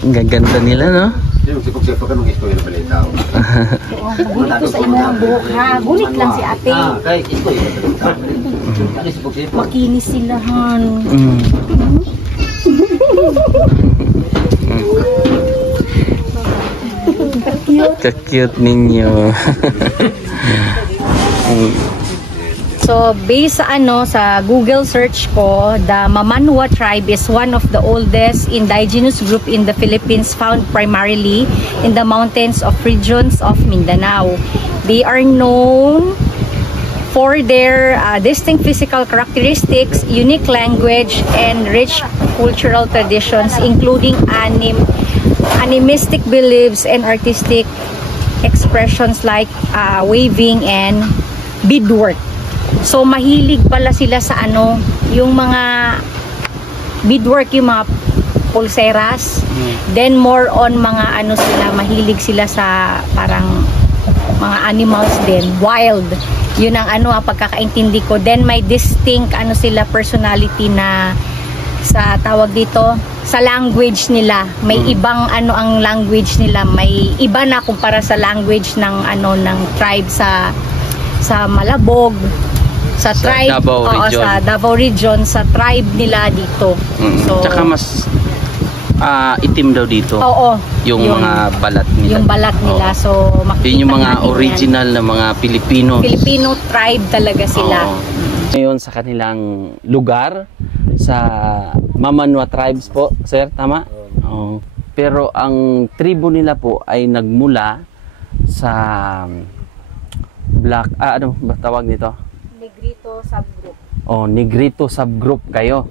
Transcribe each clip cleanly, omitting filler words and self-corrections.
Ang gaganda nila, no? Yung sipok-sipok ka nung istoy na balita. Ito sa imong buhok ha. Gulit lang si ate. Kahit istoy na balita. Makinis sila han. Ka-cute ninyo. So based sa sa Google search ko, the Mamanwa tribe is one of the oldest indigenous group in the Philippines, found primarily in the mountains of regions of Mindanao. They are known for their distinct physical characteristics, unique language, and rich cultural traditions, including animistic beliefs and artistic expressions like waving and beadwork. So mahilig pala sila sa yung mga beadwork, yung mga pulseras. Then more on mga sila, mahilig sila sa parang mga animals din, wild. Yun ang pagkakaintindi ko. Then may distinct sila personality na sa tawag dito, sa language nila. May ibang ang language nila, may iba na kumpara sa language ng ng tribe sa Malabog, sa tribe sa Davao region, sa tribe nila dito. So tsaka mas itim daw dito. Oo. Yung mga balat nila. Yung balat nila. So yun yung mga original na mga Filipino tribe talaga sila. Ngayon sa kanilang lugar sa Mamanwa tribes po, sir, tama? Pero ang tribo nila po ay nagmula sa Black, ano ba tawag nito? Negrito subgroup. Negrito subgroup kayo.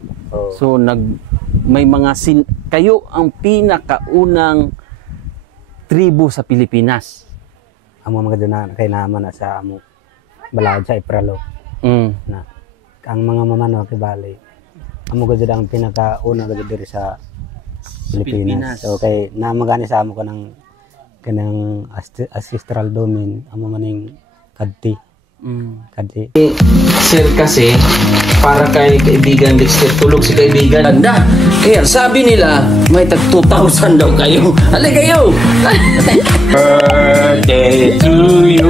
So may mga kayo ang pinakaunang tribo sa Pilipinas. Amo mga doon kay naman na sa amo balad sa Ipralo. Na ang mga Mamanwa kay Bali. Amo gud ang pinakauna gud diri sa Pilipinas. So kay namagani sa amo kanang ancestral domain amo maning kadti. Kadti. Sir kasi para kay kaibigan Dexter, tulog si kaibigan. Anda. Kaya sabi nila may tag 2,000 daw kayo. Halika kayo. Birthday to you.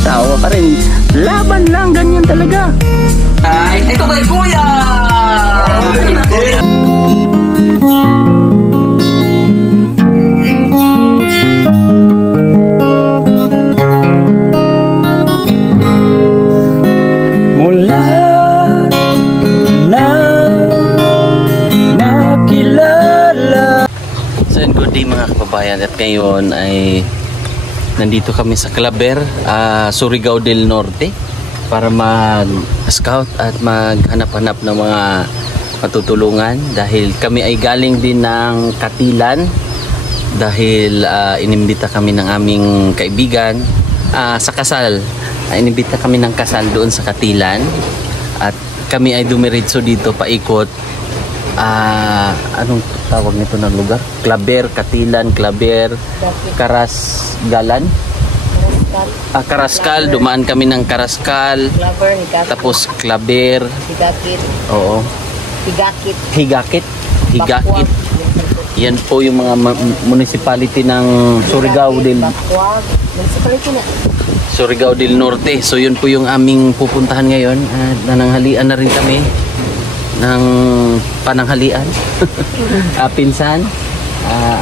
Tawa pa rin. Laban lang, ganyan talaga. Ay, ito kay Kuya! Mula na nakilala. So, good day mga kababayan. At ngayon ay nandito kami sa Claver, Surigao del Norte para mag-scout at maghanap-hanap ng mga matutulungan dahil kami ay galing din ng Katilan dahil inimbita kami ng aming kaibigan sa kasal. Inimbita kami ng kasal doon sa Katilan at kami ay dumiretso dito paikot. Anong tawag nito ng lugar? Claver, Katilan, Claver, Karasgalan. Karaskal, dumaan kami ng Karaskal. Tapos Claver. Higakit. Oo. Higakit. Yan po yung mga municipality ng Surigao del Norte. So yun po yung aming pupuntahan ngayon. Nananghalian na rin kami ng pananghalian. Pinsan,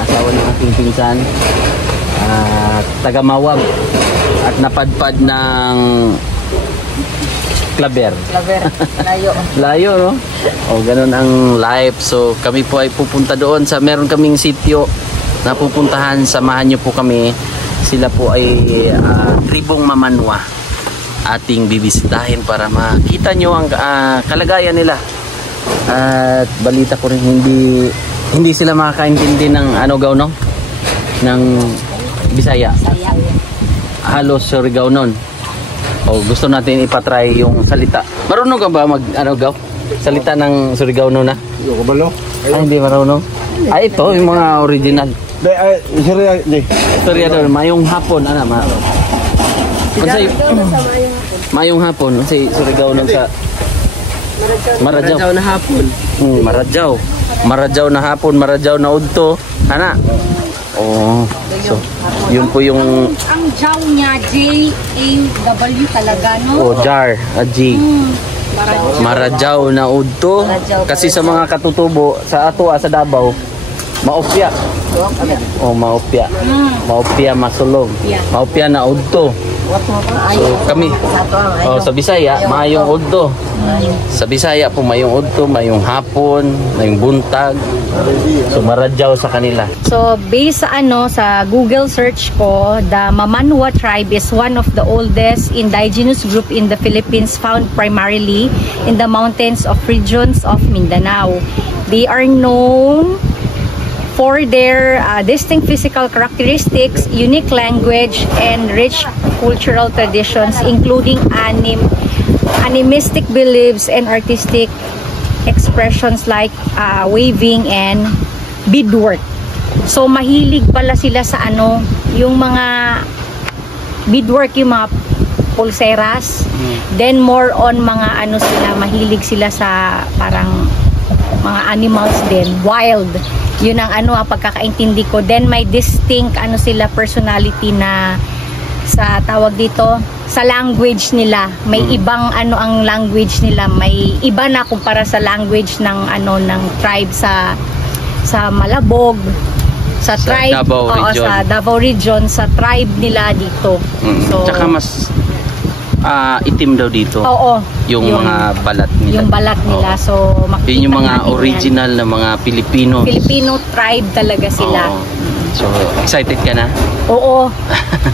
asawa ng aking pinsan, taga Mawag at napadpad ng Claver. Layo, no? Ganun ang life. So kami po ay pupunta doon sa meron kaming sitio na pupuntahan. Samahan nyo po kami. Sila po ay tribong Mamanwa. Ating bibisitahin para makita nyo ang kalagayan nila. At balita ko rin hindi sila makakaintindi ng no? Ng Bisaya. Halos Surigao nun. Gusto natin ipatry yung salita. Marunong ka ba gaw? Salita ng Surigao nun na? Hindi marunong. Ito yung mga original. Istorya doon, mayong hapon Unsay mayong hapon, unsay Surigao nun sa Maradjaw na hapon. Maradjaw na hapon, Maradjaw na udto. Ana. Oh. So, yun po yung Ang jaw niya J-A-W talaga, no? jar, G. Maradjaw na udto. Kasi sa mga katutubo sa ato sa Davao, maopya. Oh, maopya. Maopya masulog. Maopya na udto. So kami sa Bisaya mayong udto. Sa Bisaya po mayong udto, mayong hapon, mayong buntag. So Maradjaw sa kanila. So based sa sa Google search ko, the Mamanwa tribe is one of the oldest indigenous group in the Philippines, found primarily in the mountains of regions of Mindanao. They are known for their distinct physical characteristics, unique language, and rich cultural traditions, including animistic beliefs and artistic expressions like waving and beadwork. So mahilig pala sila sa yung mga beadwork, yung mga pulseras. Then more on mga sila, mahilig sila sa parang mga animals din, wild. Yun ang pagkakaintindi ko. Then may distinct sila personality na sa tawag dito sa language nila. May ibang ang language nila, may iba na kumpara sa language ng ng tribe sa Malabog, sa tribe Davao region. Sa Davao region, sa tribe nila dito. So tsaka mas itim daw dito. Oo. Yung mga balat nila. Yung balat nila. So makikita yun yung mga natin original na mga Pilipino. Filipino tribe talaga sila. Oo. So excited ka na? Oo.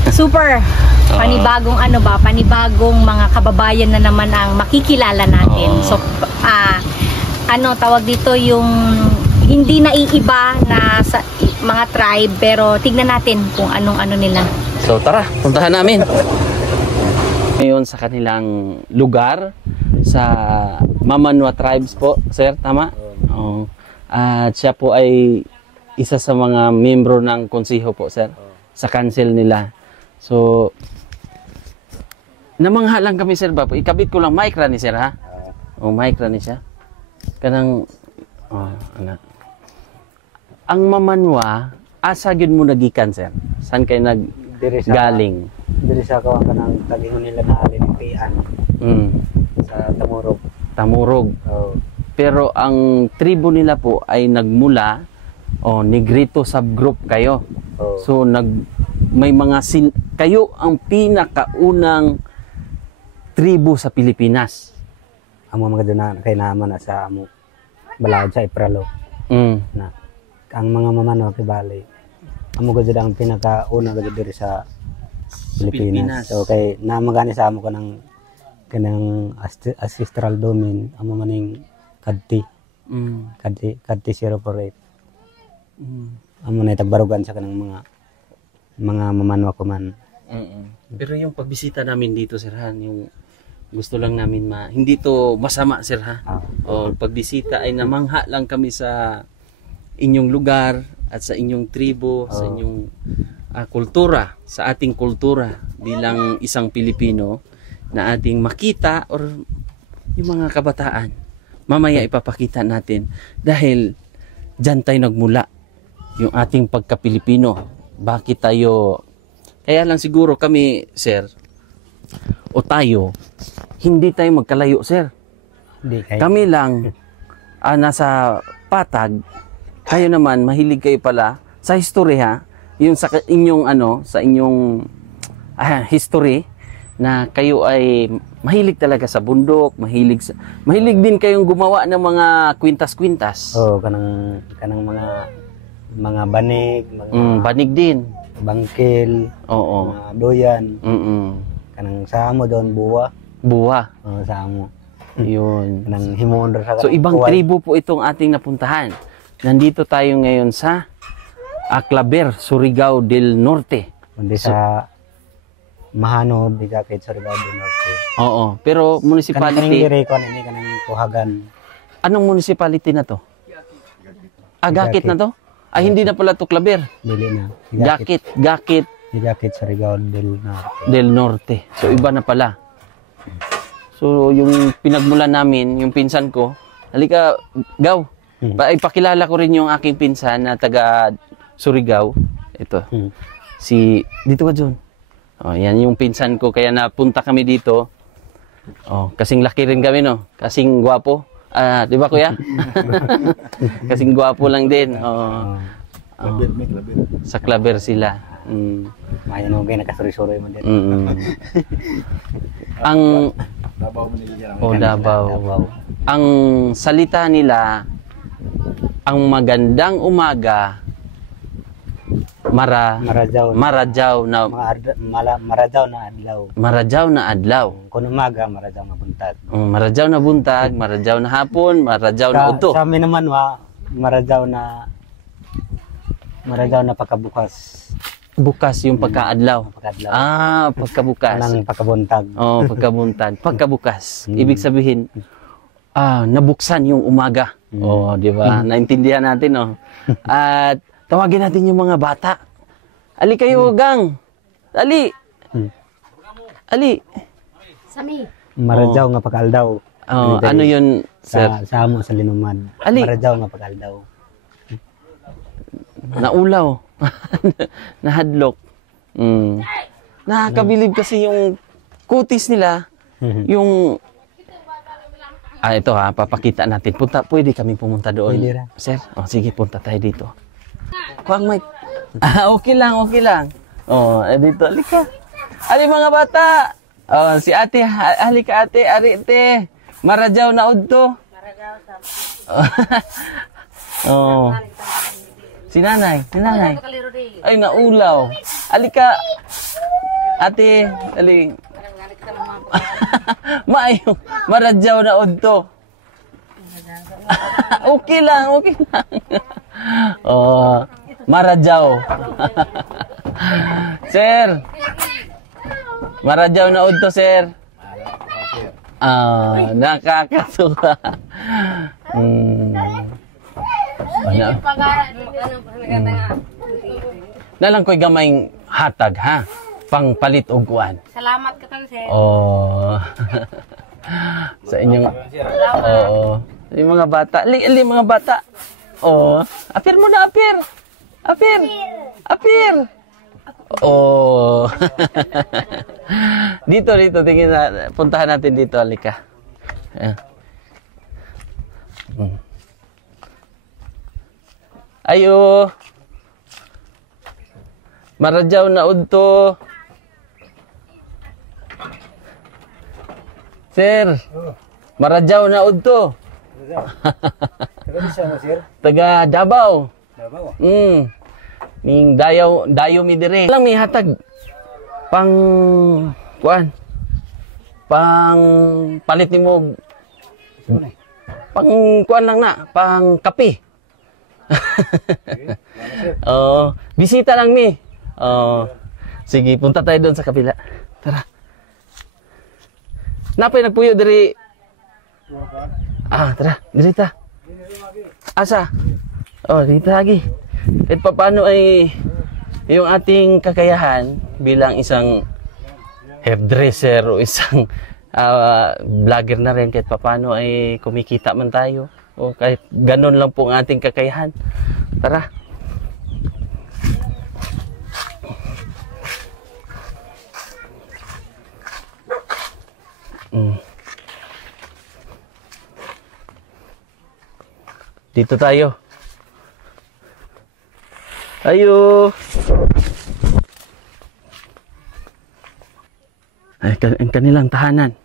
Super. Panibagong panibagong mga kababayan na naman ang makikilala natin. So tawag dito yung hindi naiiba na sa mga tribe, pero tignan natin kung anong nila. So tara, puntahan namin. Ngayon sa kanilang lugar sa Mamanwa tribes po, sir, tama? Oo. At siya po ay isa sa mga membro ng konseho po, sir, sa council nila. So namangha lang kami, sir, ba? Ikabit ko lang mic ra ni sir, ha? Mic ra ni siya. Kanang ang Mamanwa, asa gyud mo nagikan, sir? Saan kayo galing? Diri sa kawan ka ng tagingon nila na alimpian. Sa Tamurog. Pero ang tribo nila po ay nagmula Negrito subgroup kayo. So may mga kayo ang pinakaunang tribo sa Pilipinas. Ang mga duna kay naman na sa amo balaod sa Ipralo. Na ang mga Mamanwa kibali. Amo gud ang pinakauna gud diri sa Pilipinas. So kay namagani sa amo kanang ancestral domain amo maning kadti. Kadti 048. Amo na tagbarugan sa kanang mga Mamanwa ko man. Pero yung pagbisita namin dito, sir, yung gusto lang namin hindi to masama, sir, ha? Pagbisita ay namangha lang kami sa inyong lugar at sa inyong tribo, sa inyong kultura, sa ating kultura bilang isang Pilipino na ating makita or yung mga kabataan. Mamaya ipapakita natin dahil dyan tayo nagmula yung ating pagka-Pilipino. Bakit tayo, kaya lang siguro kami, sir, o tayo, hindi tayo magkalayo, sir. Kami lang nasa patag, kayo naman, mahilig kayo pala sa history, ha? Yung sa inyong sa inyong history na kayo ay mahilig talaga sa bundok, mahilig din kayong gumawa ng mga kwintas-kwintas. Kanang mga banig, banig din, bangkil, mga doyan. Kanang samo doon buwa. Samo. Yun. Kanang himon ra sa. So ibang tribo po itong ating napuntahan. Nandito tayo ngayon sa Aclaber, Surigao del Norte. Hindi sa Mahano, Bigakit, Surigao del Norte. Pero municipality. Kanang Tuhagan. Anong municipality na to? Gakit na to? Ay, hindi na pala to Claber. Dili na. Gakit Nilakit sa Rigao del Norte. Del Norte. So iba na pala. So yung pinagmulan namin, yung pinsan ko, halika, Gaw. Ipakilala ko rin yung aking pinsan na taga Surigao. Ito. Dito ka, John. Oh, yan yung pinsan ko, kaya napunta kami dito. Oh, kasing laki rin kami, no? Kasing gwapo. Di ba, kuya? Kasing gwapo lang din. Oh. Sa Claver sila. Mayan okay, nakasuri-suri mo din. Ang Davao mo nila. Davao. Ang salita nila, ang magandang umaga, Marajaw na Marajaw na adlaw. Marajaw na adlaw. Kung umaga, marajaw na buntag. Marajaw na buntag, marajaw na hapon, marajaw na udto. Sa amin naman marajaw na pagkabukas. Bukas yung pagkaadlaw. Pagkabukas. Anang pagkabuntag. Pagkabuntag. Pagkabukas. Ibig sabihin, nabuksan yung umaga. Di ba? Naintindihan natin, no? At tawagin natin yung mga bata. Ali kayo, gang. Ali. Ali. Sami. Marajaw nga pagkaldaw. Ano yun, sir? Sa amo sa linumad. Ali. Marajaw nga pagkaldaw. Naulaw. Nahadlok. Nakakabilib kasi yung kutis nila. Yung ito papakita natin. Pwede kami pumunta doon. Pwede ra. Sir, sige, punta tayo dito. Kuwang mic. Okay lang. Dito, halika. Ali mga bata. Si ate, halika ate, ate. Marajaw na udto. Marajaw sa. Si nanay. Ay, naulaw. Halika. Ate, ali. Maayo. Marajaw na udto. Okay lang. Marajaw. Sir. Marajaw na udto, sir. Nakakatuwa. Nalang ko'y gamayng hatag, ha? Pang palit og kuan. Salamat ka tan, sir. Sa inyong yung mga bata. Mga bata. Apir mo na, apir. Dito, tingin na. Puntahan natin dito, halika. Ayo. Marajaw na udto. Sir. Marajaw na udto. Taga Davao. Ning dayo mi dire. Lang mi hatag pang kuan. Pang palit nimo. Pang kuan lang na, pang kape. Bisita lang mi. Sige, punta tayo doon sa kabila. Tara. Napay nagpuyo diri. Tara, diri ta. Asa? Dito lagi. Kahit paano ay yung ating kakayahan bilang isang hairdresser o isang vlogger na rin, kahit paano ay kumikita man tayo. O kahit ganun lang po ang ating kakayahan. Tara. Dito tayo. Ayo. Ay, ang kanilang tahanan.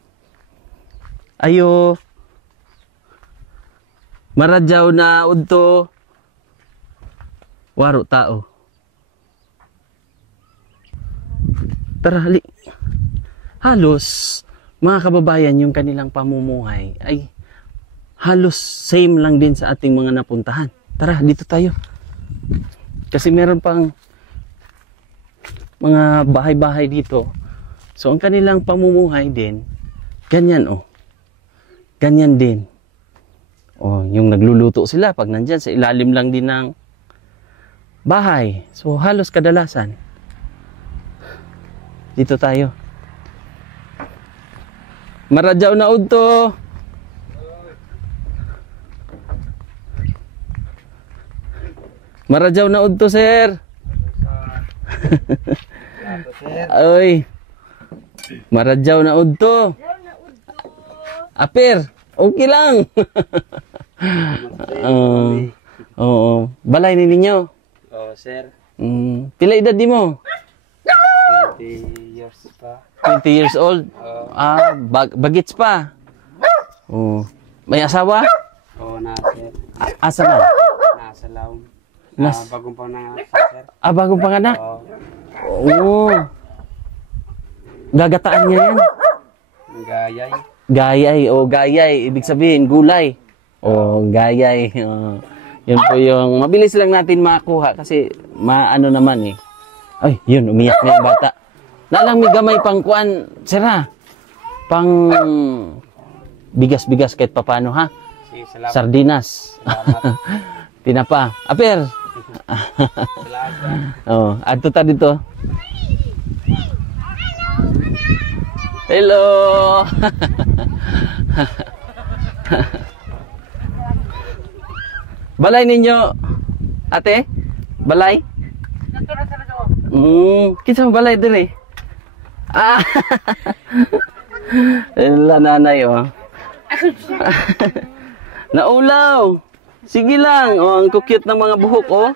Ayo. Marajaw na udto. Waro tao. Tara, hali. Halos, mga kababayan, yung kanilang pamumuhay ay halos same lang din sa ating mga napuntahan. Tara, dito tayo. Kasi meron pang mga bahay-bahay dito. So, ang kanilang pamumuhay din, ganyan Ganyan din. Yung nagluluto sila pag nandyan sa ilalim lang din ng bahay. So, halos kadalasan, Dito tayo. Maradyaw na udto. Maradyaw na udto, sir. Oy. Maradyaw na udto. Apir, okay lang. Oo. Balay ni ninyo. Oh, sir. Pila edad di mo? 20 years pa. 20 years old? Bagits pa. Oh. May asawa? Oo, sir. Asa na? Nasa Laon. Nas- Bagong pa na, sir. Bagong panganak? Oo. Oo. Gagataan niya yan? Gayay. Gayay. Gayay. Ibig sabihin, gulay. Gayay. Yun po yung mabilis lang natin makuha kasi maano naman eh. Ay, yun, umiyak na yung bata. Nalang may gamay pang kuan, sira. Pang bigas-bigas kahit papano ha. Sige, salamat. Sardinas. Salamat. Tinapa. Aper. Salamat. Adto ta dito. Hello. Balay ninyo. Ate? Balay? Kinsa balay dire? La nanay Naulaw. Sige lang. Ang cute ng mga buhok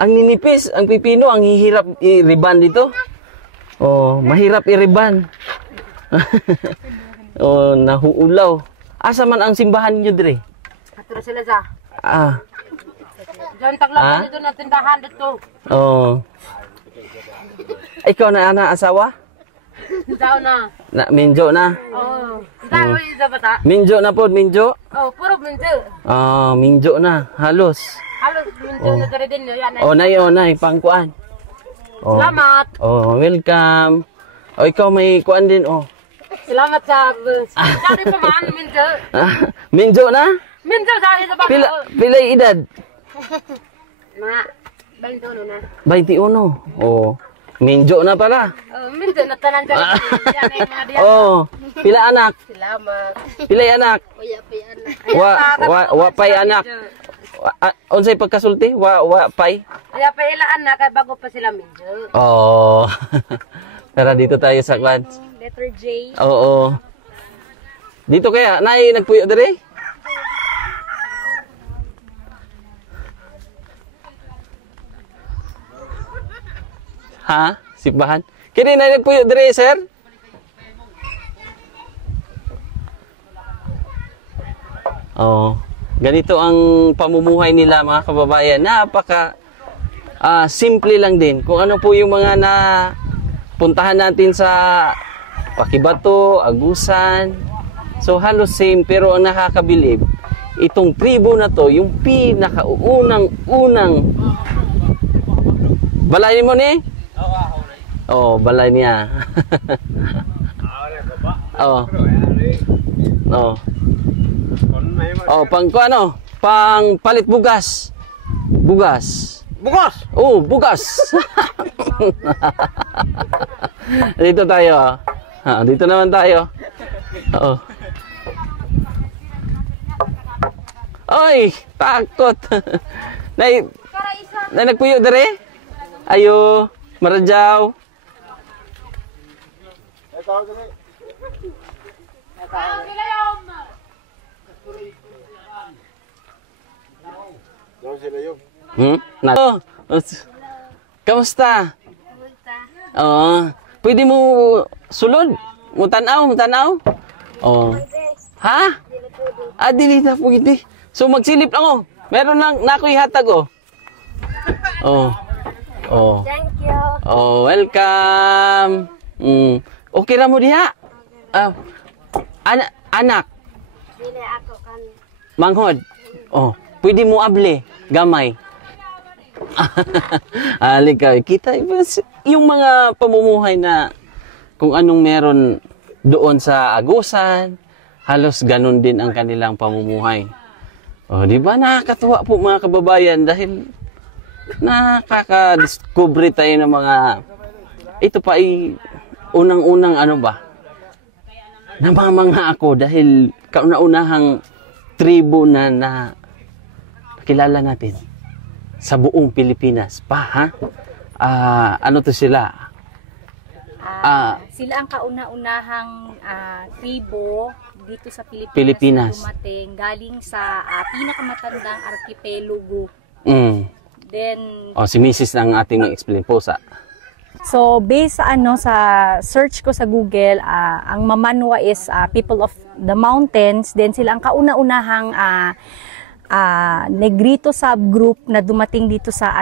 Ang ninipis, ang pipino, ang hihirap i-riban dito. Mahirap i-riban. Nahuulaw. Asa man ang simbahan niyo dire? Atura sila sa. Diyan taglapan dito na tindahan dito. Ikaw na asawa? Daw na. Minjo na. Daw isa bata. Minjo na po, minjo. Puro minjo. Minjo na, halos. Halos minjo na dere din yan. Nay, pangkuan. Salamat. Welcome. Ikaw may kuan din, Salamat sa dari pamaan minjo. Minjo na? Minjo sa isa bata. Pilay edad? Mga 21 na. 21. Minjo na pala. Minjo na tanan dyan. Yan ay mga diyan. Pila anak? Salamat. Pilay anak? Uya pa anak. Wa pay anak. Unsay pagkasulti? Wa pay? Uya pa ilaan na kay bago pa sila minjo. Tara dito tayo sa kwan. Letter J. Dito kaya nagpuyo dire? Ha? Simbahan? Kini na nagpuyo dire, sir? Ganito ang pamumuhay nila mga kababayan. Napaka simple lang din. Kung ano po yung mga puntahan natin sa Pakibato, Agusan. So halos same, pero ang nakakabilib, itong tribo na to, yung pinakaunang balay mo ni? Balay niya. Pang ano? Pang palit bugas. Bugas. Bugas. Dito tayo. Dito naman tayo. Oy, takot. Nagpuyo dire? Ayo, maradyaw. Kamusta? Pwede mo sulod? Mutanaw? Ha? Dili na pwede. So magsilip lang Meron lang na ako ihatag Thank you. Welcome. Okay ra mo diha? Anak. Dili ako kan. Manghod. Pwede mo able, gamay. Halika, kita yung mga pamumuhay na kung anong meron doon sa Agusan, halos ganun din ang kanilang pamumuhay. Di ba nakakatuwa po mga kababayan dahil nakaka-discover tayo ng mga ito pa ay unang-unang ano ba? Namamangha ako dahil kauna-unahang tribo na kilala natin sa buong Pilipinas pa, ha? Ano to sila? Sila ang kauna-unahang tribo dito sa Pilipinas. Na dumating galing sa pinakamatandang archipelago. Then si Mrs. ang ating explain po sa. So based sa sa search ko sa Google, ang Mamanwa is people of the mountains. Then sila ang kauna-unahang Negrito subgroup na dumating dito sa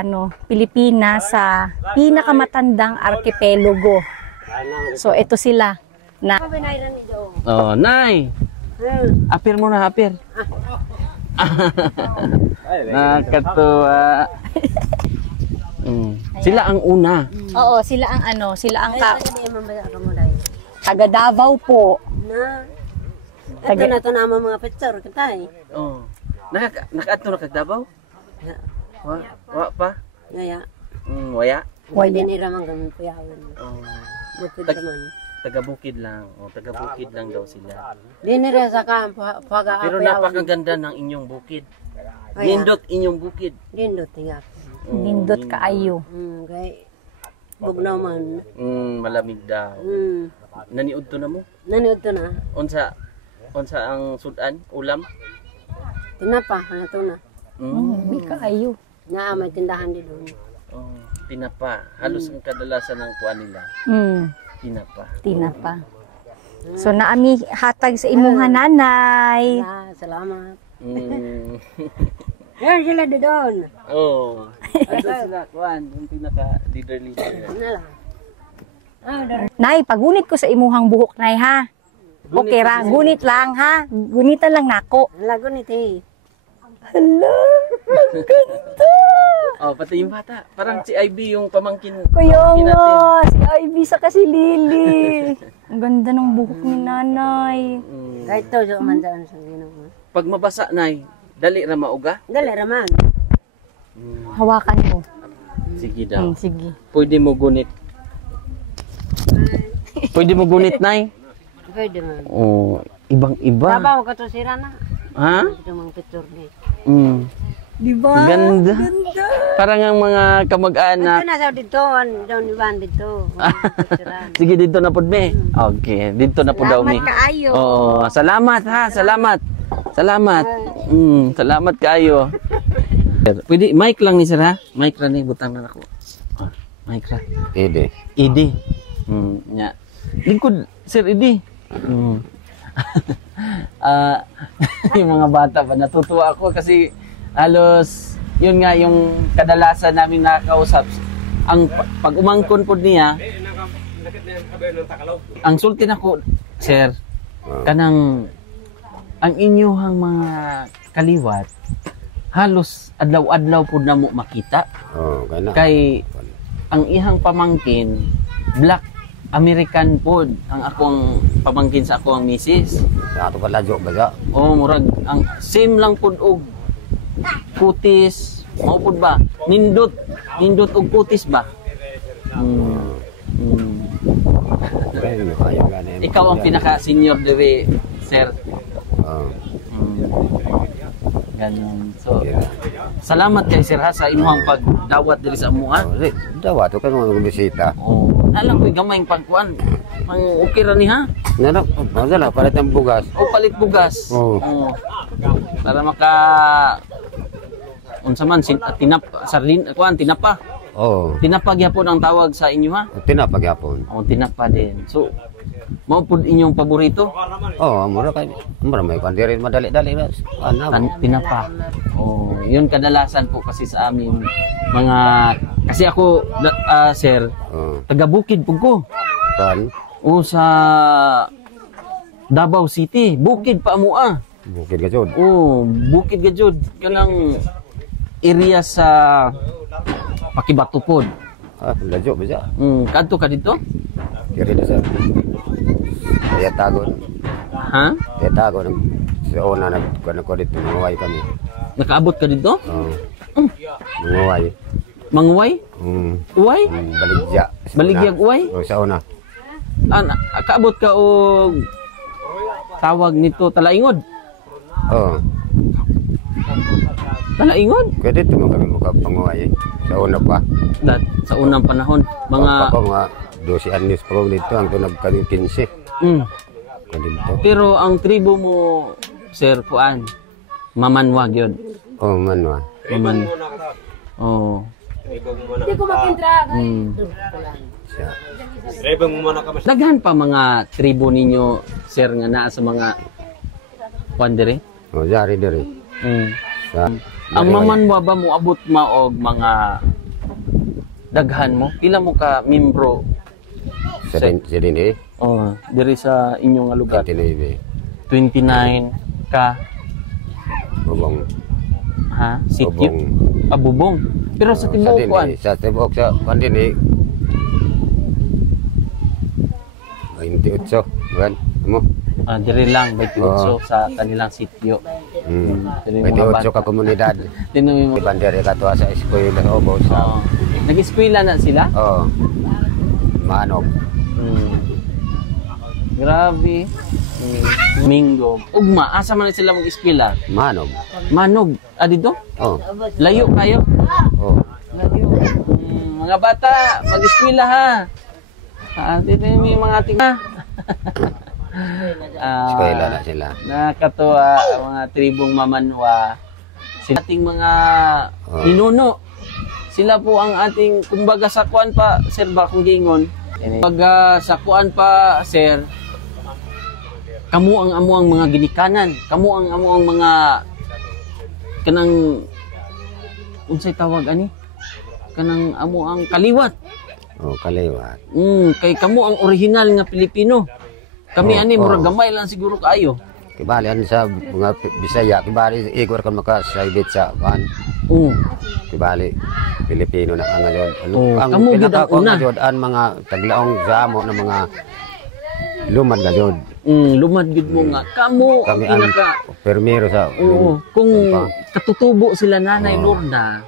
Pilipinas sa pinakamatandang archipelago. So ito sila na. Nay. Apir mo na, apir. Nakatuwa. Sila ang una. Oo, sila ang taga Davao po. Ito na ito naman mga picture kita eh. Nakaato na kagdabaw? Wa pa? Ngaya. Waya? Waya. Diniramang kami puyawin. Bukid naman. Taga-bukid lang. Taga-bukid lang daw sila. Dinira sa kampo, Pero napakaganda ng inyong bukid. Nindot inyong bukid. Dindot nga. Nindot kaayo. Kay bugnaw man. Malamig daw. Naniud to na mo? Naniud to na. Unsa ang sudan? Ulam? Tinapa, ito na. May kaayo. May tindahan din doon. Tinapa. Halos ang kadalasan ng kuha nila. Tinapa. So naami hatag sa imong nanay. Salamat. Yan sila doon. Ano sila kuan, yung pinaka leader. Nay, pagunit ko sa imuhang buhok nay ha. Okay ra, gunit lang ha. Gunitan lang nako. Lago niti. Hala, maganda. Pati yung bata. Parang si Ivy yung pamangkin. Kuya nga, si Ivy sa kasi Lily. Ang ganda ng buhok ni nanay. Kahit to, so man daan sa ginoo. Pag mabasa, nay, dali ra mauga? Dali raman. Hawakan mo. Sige daw. Sige. Pwede mo gunit. Pwede mo gunit, nay? Pwede man. Ibang-iba. Trabaho ka to sira na. Ha? Ito mga picture ni. Diba? Ganda. Parang ang mga kamag-anak. Ito na sa dito, doon ni Van dito. Sige, dito na po me. Okay, dito na po daw me. Salamat kaayo. Salamat ha, salamat. Salamat. Salamat kaayo. Pwede, mic lang ni sir ha? Mic lang ni, butang na ako. Mic lang. Idi. Nya. Lingkod, sir Idi. Yung mga bata pa, natutuwa ako kasi halos, yun nga yung kadalasan namin nakakausap. Ang pag umangkon po niya, ang sultin ako, sir, kanang ang inyuhang mga kaliwat, halos adlaw-adlaw po na mo makita. Kay ang ihang pamangkin, Black American food ang akong pamangkin sa akong misis. Sa ato pala jo ba? Murag ang same lang pud og kutis, mao pud ba? Nindot og kutis ba? Ikaw ang pinaka senior dere, sir. Ganun. So, salamat kay sir ha sa imong pagdawat diri sa amo ha. Dawat ko mga bisita. Alam ko gamay pagkuan. Mang okay ra ni ha. Nana, wala palit ang bugas. Palit bugas. Para maka unsa man tinap sarlin kuan tinapa. Tinapa gyapon ang tawag sa inyo ha. Tinapa gyapon. Tinapa din. So mao pud inyong paborito? Mura kay may pandiri madali-dali na. Tinapa. Yun kadalasan po kasi sa amin mga kasi ako sir, taga-bukid po ko. Sa Davao City, bukid pa mo Bukid ka jud. Bukid ka jud kanang area sa Pakibato pod. Lajo bisa. Kadto ka dito? Kiri na sa Kaya tago. Ha? Kaya tago ng sa una nagkuan dito manguway kami. Nakaabot ka dito? Manguway. Manguway? Uway? Baligya. Baligyag uway? Sa una. Kaabot ka og tawag nito talaingod. Oo. Talaingod? Pwede ito mga kami makapanguhay eh. Sa una pa. Sa unang panahon, mga Ako mga 12 anyos pa kong dito, ang tunag kami 15. Dito. Pero ang tribo mo, Sir Kuan, Mamanwag yun. Oh, manwa. Maman. Oh. Hindi ko makintra. Siya. Daghan pa mga tribo ninyo, Sir, nga naa sa mga kuan dire? Oh, jari diri. Sa Ang Mamanwa ba mo abot maog mga daghan mo? Pila mo ka membro? sa din eh. Oh, diri sa inyong nga lugar. 29. 29 ka, Bubong. ha? Sityo? Bubong. Bubong. Pero sa tibuok din kuan. eh. Sa tibok sa pandin eh. 28. Kan? Mo? Diri lang, 28 sa kanilang sityo. Diri mga 28 ka komunidad. Tino yung Di bandera ka tuwa sa eskwela sa Obos. oh. Nag-eskwela na sila? Oh. Manog. Grabe. Mingo. Ugma, asa man sila mag-eskwela? Manog. Manog. Dito? Oh. Layo kayo? Oh. Layo. Mga bata, mag-eskwela ha. Dito yung mga tinga. Eskwela na sila. Nakakatuwa ang mga tribong Mamanwa. Sila ating mga ninuno. Sila po ang ating, kumbaga sa kuan pa, Sir ba kung giingon? Kumbaga sa kuan pa, Sir, kamu ang amo ang mga ginikanan. Kamu ang amo ang mga kanang unsay tawag ani? Kanang amo ang kaliwat. Oh, kaliwat. Kay kamu ang original nga Pilipino. Kami Oh, ani oh. murag gamay lang siguro kaayo. Kibali ano sa mga Bisaya, kibali igor ka makasaybit sa kan. Kibali Pilipino na ang ngayon. Ang kamo gid ang pinaka una. ngayon ang mga taglaong samo na mga lumad ngayon. Lumad gid mo nga kamo ang Kami ang pinaka permero sa kung katutubo sila Nanay Lorna,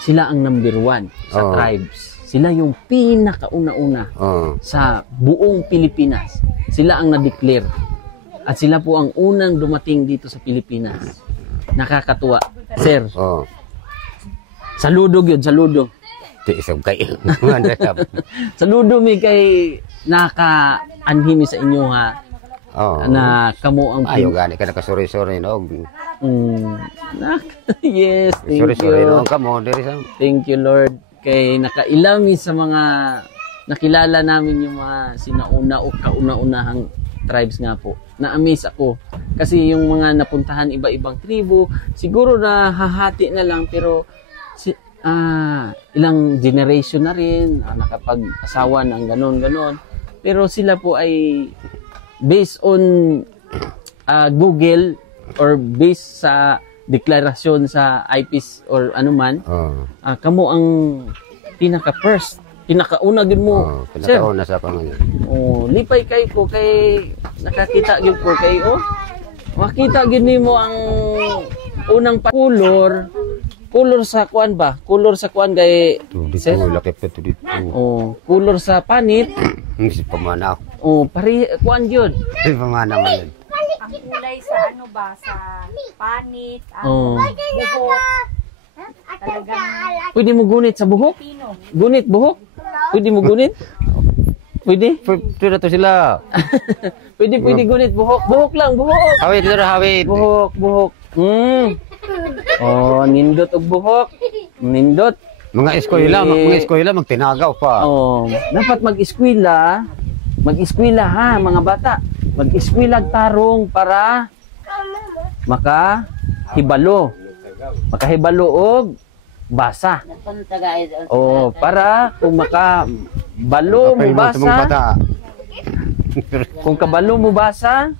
sila ang number 1 sa tribes. Sila yung pinakauna-una sa buong Pilipinas. Sila ang na-declare. At sila po ang unang dumating dito sa Pilipinas. Nakakatuwa. Sir, saludo yun, saludo. Di isog kayo. Saludo mi kay naka-anhimi sa inyo ha. Na kamo ang ayaw gani ka nakasuri-suri no. Yes, thank Suri-suri you. no kamo diri sa. Thank you Lord kay nakailami sa mga nakilala namin yung mga sinauna o kauna-unahang tribes nga po. Na-amaze ako kasi yung mga napuntahan iba-ibang tribo siguro na hahati na lang pero ilang generation na rin nakapag-asawa ng ganon-ganon pero sila po ay based on Google or based sa deklarasyon sa IPs or anuman, kamo ang pinaka-first, pinakauna gid mo. Pinakauna sa pangalan. Lipay kay ko kay nakakita gid ko kay makita gid nimo ang unang color sa kuan ba? Color sa kuan kay laki pa to dito. Color sa panit. Si pamana. Pari kuan gyud. Si pamana man. Ang kulay sa ano ba? Sa panit, ang buhok. Talagang Pwede mo gunit sa buhok? Pino. Gunit buhok? Pwede mo gunit? Pwede? Pwede to sila. Pwede gunit buhok. Buhok lang, buhok. Hawid dito hawid. Buhok. Nindot og buhok. Nindot. Mga eskwela magtinagaw pa. Dapat mag-eskwela ha, mga bata. Mag-eskwela tarong para makahibalo og basa. Para kung makabalo mo basa. Kung kabalo mo basa,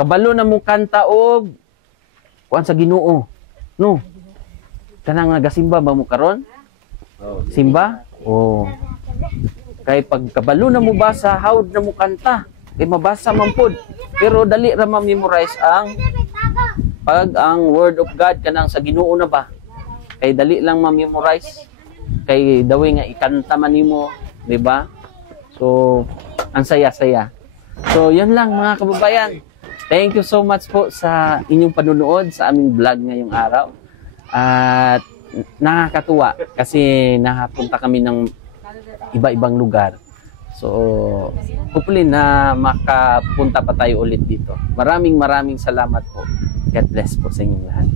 kabalo na mo kanta og kuan sa Ginoo. No. Kanang nagasimba ba mo karon? Simba? Kay pag kabalo na mo basa, hawd na mo kanta. Kay mabasa man pod. Pero dali ra ma-memorize ang word of God kanang sa Ginoo na ba. Kay dali lang ma-memorize. kay daway nga ikanta man nimo, di ba? So ang saya-saya. So yan lang mga kababayan. Thank you so much po sa inyong panunood sa aming vlog ngayong araw. At nakakatuwa kasi nakapunta kami ng iba-ibang lugar. So, hopefully na makapunta pa tayo ulit dito. Maraming salamat po. God bless po sa inyong lahat.